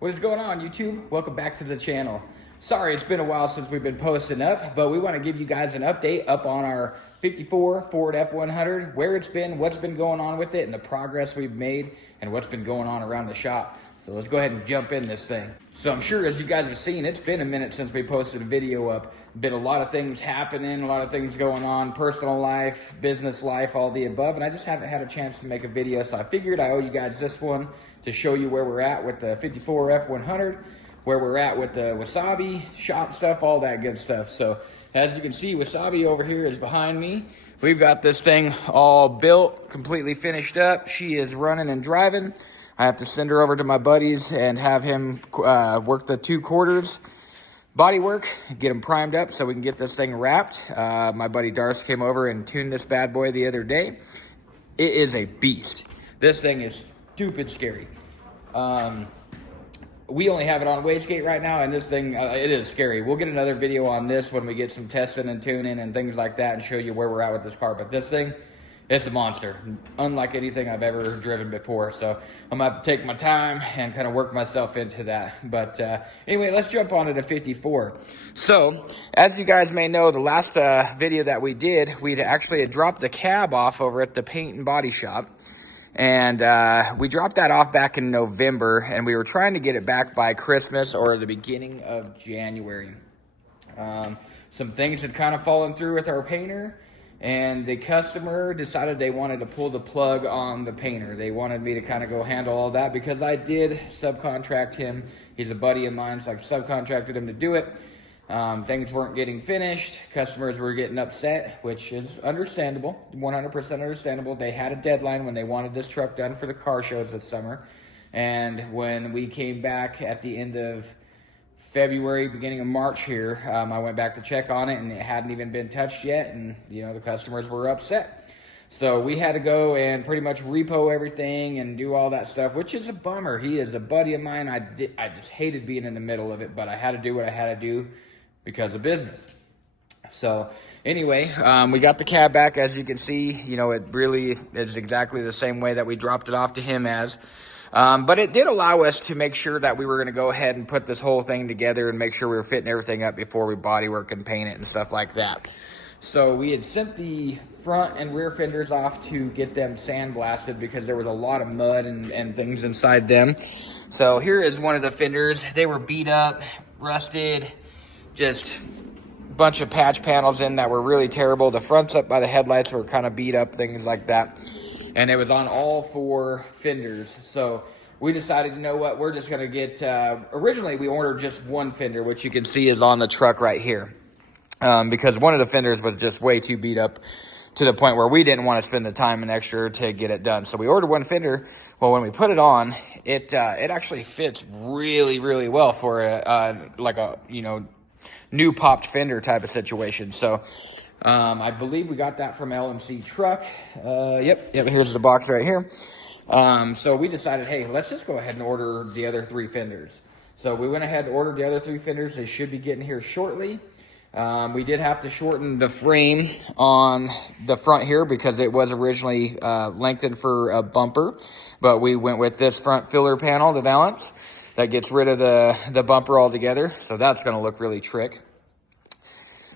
What is going on, YouTube? Welcome back to the channel. Sorry, it's been a while since we've been posting up, but we want to give you guys an update up on our 54 Ford F100, where it's been, what's been going on with it, and the progress we've made, and what's been going on around the shop. So let's go ahead and jump in this thing. So I'm sure, as you guys have seen, it's been a minute since we posted a video up. Been a lot of things happening, a lot of things going on, personal life, business life, all the above, and I just haven't had a chance to make a video, so I figured I owe you guys this one to show you where we're at with the 54 F100, where we're at with the Wasabi, shop stuff, all that good stuff. So as you can see, Wasabi over here is behind me. We've got this thing all built, completely finished up. She is running and driving. I have to send her over to my buddies and have him work the 2 quarters Bodywork, get them primed up so we can get this thing wrapped. My buddy Darce came over and tuned this bad boy the other day. It is a beast. This thing is stupid scary. We only have it on wastegate right now, and this thing, it is scary. We'll get another video on this when we get some testing and tuning and things like that and show you where we're at with this car. But this thing, it's a monster, unlike anything I've ever driven before. So I'm gonna have to take my time and kind of work myself into that. But anyway, let's jump on to the 54. So as you guys may know, the last video that we did, we actually had dropped the cab off over at the paint and body shop. And we dropped that off back in November, and we were trying to get it back by Christmas or the beginning of January. Some things had kind of fallen through with our painter, and the customer decided they wanted to pull the plug on the painter. They wanted me to kind of go handle all that because I did subcontract him. He's a buddy of mine, so I subcontracted him to do it. Things weren't getting finished. Customers were getting upset, which is understandable, 100% understandable. They had a deadline when they wanted this truck done for the car shows this summer. And when we came back at the end of February, beginning of March here, I went back to check on it, and it hadn't even been touched yet. And, you know, the customers were upset. So we had to go and pretty much repo everything and do all that stuff, which is a bummer. He is a buddy of mine. I just hated being in the middle of it, but I had to do what I had to do because of business. So anyway, we got the cab back. As you can see, you know, it really is exactly the same way that we dropped it off to him as. But it did allow us to make sure that we were going to go ahead and put this whole thing together and make sure we were fitting everything up before we bodywork and paint it and stuff like that. So we had sent the front and rear fenders off to get them sandblasted because there was a lot of mud and things inside them. So here is one of the fenders. They were beat up, rusted, just a bunch of patch panels in that were really terrible. The fronts up by the headlights were kind of beat up, things like that. And it was on all 4 fenders. So we decided, you know what, we're just going to get, originally we ordered just 1 fender, which you can see is on the truck right here. Because one of the fenders was just way too beat up to the point where we didn't want to spend the time and extra to get it done. So we ordered 1 fender. Well, when we put it on, it actually fits really, really well for like a, you know, new popped fender type of situation. So I believe we got that from LMC Truck. Yep, here's the box right here. So we decided, hey, let's just go ahead and order the other 3 fenders. So we went ahead and ordered the other 3 fenders. They should be getting here shortly. We did have to shorten the frame on the front here because it was originally lengthened for a bumper, but we went with this front filler panel, the Valance, that gets rid of the bumper altogether. So that's going to look really trick.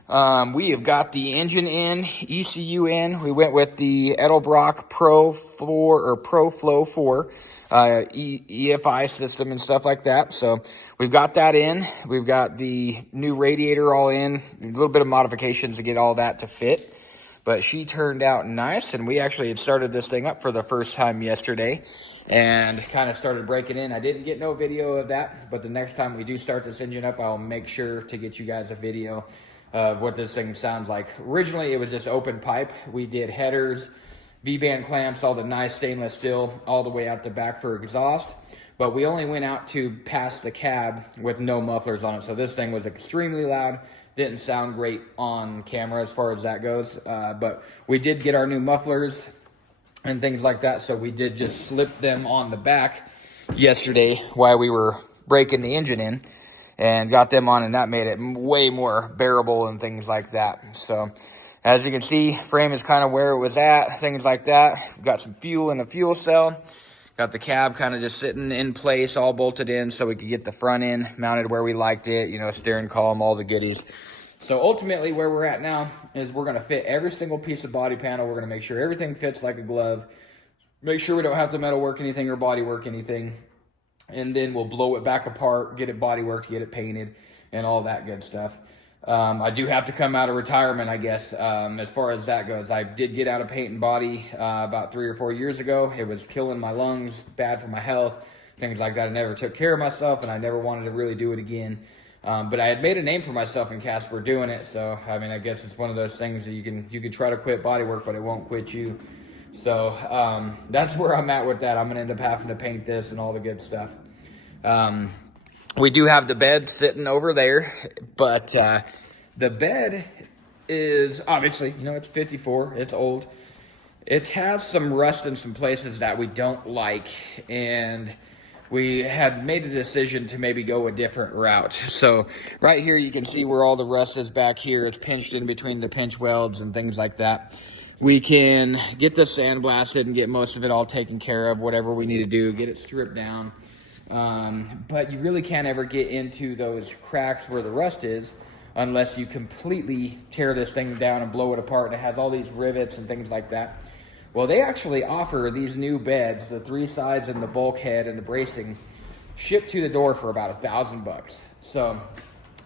We have got the engine in, ECU in. We went with the Edelbrock Pro 4 or Pro Flow 4 EFI system and stuff like that. So we've got that in. We've got the new radiator all in, a little bit of modifications to get all that to fit. But she turned out nice, and we actually had started this thing up for the first time yesterday and kind of started breaking in. I didn't get no video of that, but the next time we do start this engine up, I'll make sure to get you guys a video of what this thing sounds like. Originally, it was just open pipe. We did headers, V-band clamps, all the nice stainless steel, all the way out the back for exhaust. But we only went out to pass the cab with no mufflers on it. So this thing was extremely loud. Didn't sound great on camera as far as that goes. But we did get our new mufflers and things like that. So we did just slip them on the back yesterday while we were breaking the engine in, and got them on, and that made it way more bearable and things like that. So as you can see, frame is kind of where it was at, things like that. We've got some fuel in the fuel cell. Got the cab kind of just sitting in place, all bolted in, so we could get the front end mounted where we liked it, you know, steering column, all the goodies. So ultimately where we're at now is we're going to fit every single piece of body panel. We're going to make sure everything fits like a glove. Make sure we don't have to metal work anything or body work anything. And then we'll blow it back apart, get it body worked, get it painted, and all that good stuff. I do have to come out of retirement, I guess, as far as that goes. I did get out of paint and body about 3 or 4 years ago. It was killing my lungs, bad for my health, things like that. I never took care of myself, and I never wanted to really do it again. But I had made a name for myself in Casper doing it, so I mean, I guess it's one of those things that you can try to quit body work, but it won't quit you. So that's where I'm at with that. I'm gonna end up having to paint this and all the good stuff. We do have the bed sitting over there, but the bed is obviously, you know, it's 54, it's old. It has some rust in some places that we don't like, and we had made a decision to maybe go a different route. So right here, you can see where all the rust is back here. It's pinched in between the pinch welds and things like that. We can get this sandblasted and get most of it all taken care of, whatever we need to do, get it stripped down. But you really can't ever get into those cracks where the rust is unless you completely tear this thing down and blow it apart. And it has all these rivets and things like that. Well, they actually offer these new beds, the 3 sides and the bulkhead and the bracing, shipped to the door for about $1,000. So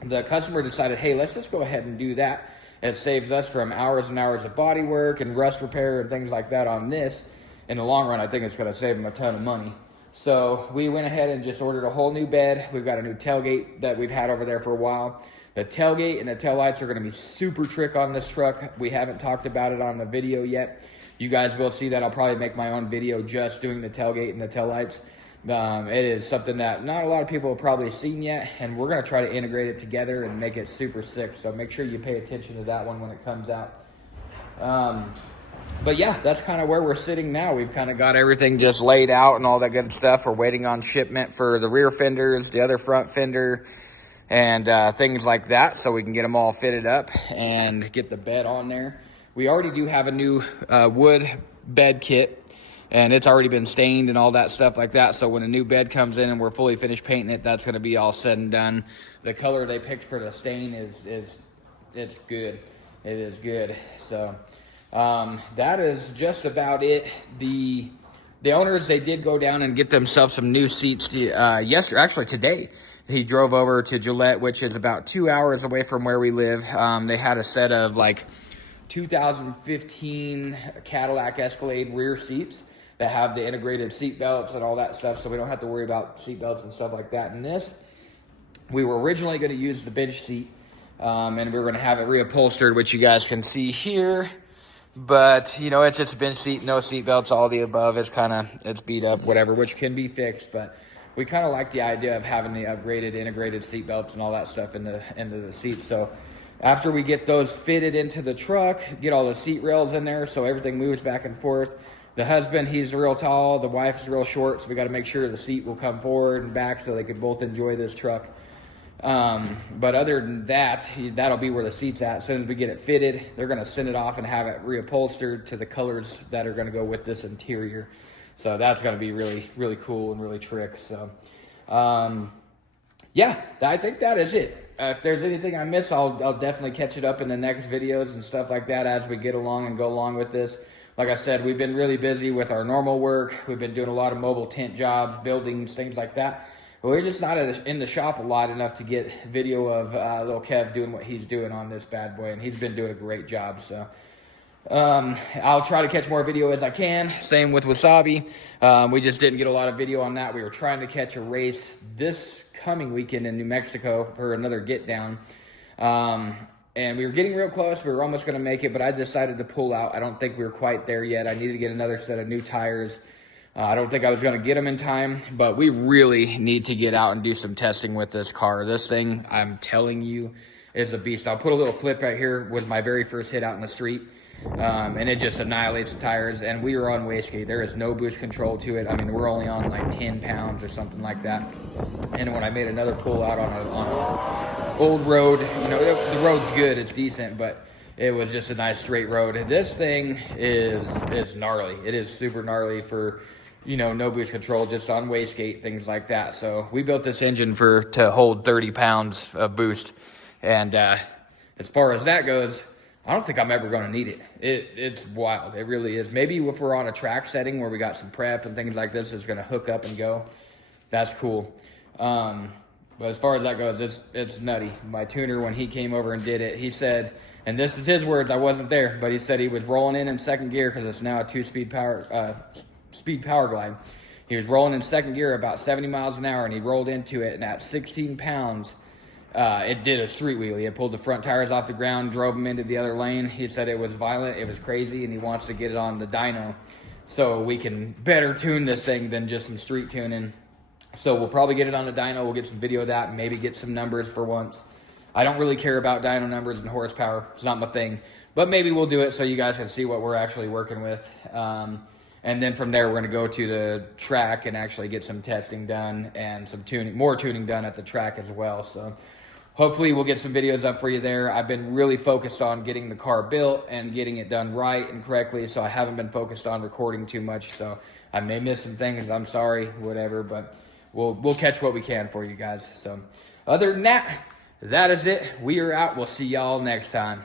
the customer decided, hey, let's just go ahead and do that. It saves us from hours and hours of body work and rust repair and things like that on this. In the long run, I think it's going to save them a ton of money. So we went ahead and just ordered a whole new bed. We've got a new tailgate that we've had over there for a while. The tailgate and the taillights are going to be super trick on this truck. We haven't talked about it on the video yet. You guys will see that. I'll probably make my own video just doing the tailgate and the taillights. It is something that not a lot of people have probably seen yet, and we're going to try to integrate it together and make it super sick. So make sure you pay attention to that one when it comes out. But yeah, that's kind of where we're sitting now. We've kind of got everything just laid out and all that good stuff. We're waiting on shipment for the rear fenders, the other front fender, and things like that, so we can get them all fitted up and get the bed on there. We already do have a new wood bed kit, and it's already been stained and all that stuff like that. So when a new bed comes in and we're fully finished painting it, that's going to be all said and done. The color they picked for the stain it's good. It is good. So that is just about it. The owners, they did go down and get themselves some new seats yesterday, actually today. He drove over to Gillette, which is about 2 hours away from where we live. They had a set of like 2015 Cadillac Escalade rear seats that have the integrated seat belts and all that stuff, so we don't have to worry about seat belts and stuff like that. In this, we were originally going to use the bench seat, and we were going to have it reupholstered, which you guys can see here. But, you know, it's just a bench seat, no seat belts, all the above. It's beat up, whatever, which can be fixed. But we kind of like the idea of having the upgraded, integrated seat belts and all that stuff into the seats. So after we get those fitted into the truck, get all the seat rails in there so everything moves back and forth. The husband, he's real tall. The wife's real short, so we got to make sure the seat will come forward and back so they can both enjoy this truck. But other than that, that'll be where the seat's at. As soon as we get it fitted, they're going to send it off and have it reupholstered to the colors that are going to go with this interior. So that's going to be really, really cool and really trick. So, yeah, I think that is it. If there's anything I miss, I'll definitely catch it up in the next videos and stuff like that as we get along and go along with this. Like I said, we've been really busy with our normal work. We've been doing a lot of mobile tent jobs, buildings, things like that. But we're just not in the shop a lot enough to get video of little Kev doing what he's doing on this bad boy, and he's been doing a great job. So I'll try to catch more video as I can. Same with Wasabi. We just didn't get a lot of video on that. We were trying to catch a race this coming weekend in New Mexico for another get down. And we were getting real close. We were almost going to make it, but I decided to pull out. I don't think we were quite there yet. I needed to get another set of new tires. I don't think I was going to get them in time, but we really need to get out and do some testing with this car. This thing, I'm telling you, is a beast. I'll put a little clip right here with my very first hit out in the street, and it just annihilates the tires. And we were on wastegate. There is no boost control to it. I mean, we're only on like 10 pounds or something like that. And when I made another pull out on a old road, you know, the road's good, it's decent, but it was just a nice straight road. This thing is gnarly. It is super gnarly for, no boost control, just on wastegate, things like that. So we built this engine to hold 30 pounds of boost. And as far as that goes, I don't think I'm ever going to need it. It's wild. It really is. Maybe if we're on a track setting where we got some prep and things like this, it's going to hook up and go. That's cool. But as far as that goes, it's nutty. My tuner, when he came over and did it, he said, and this is his words, I wasn't there, but he said he was rolling in second gear because it's now a 2-speed power glide. He was rolling in second gear about 70 miles an hour, and he rolled into it, and at 16 pounds, it did a street wheelie. It pulled the front tires off the ground, drove him into the other lane. He said it was violent, it was crazy, and he wants to get it on the dyno so we can better tune this thing than just some street tuning. So we'll probably get it on the dyno. We'll get some video of that and maybe get some numbers for once. I don't really care about dyno numbers and horsepower. It's not my thing. But maybe we'll do it so you guys can see what we're actually working with. And then from there, we're going to go to the track and actually get some testing done and some more tuning done at the track as well. So hopefully we'll get some videos up for you there. I've been really focused on getting the car built and getting it done right and correctly, so I haven't been focused on recording too much. So I may miss some things. I'm sorry, whatever, but we'll catch what we can for you guys. So other than that, that is it. We are out. We'll see y'all next time.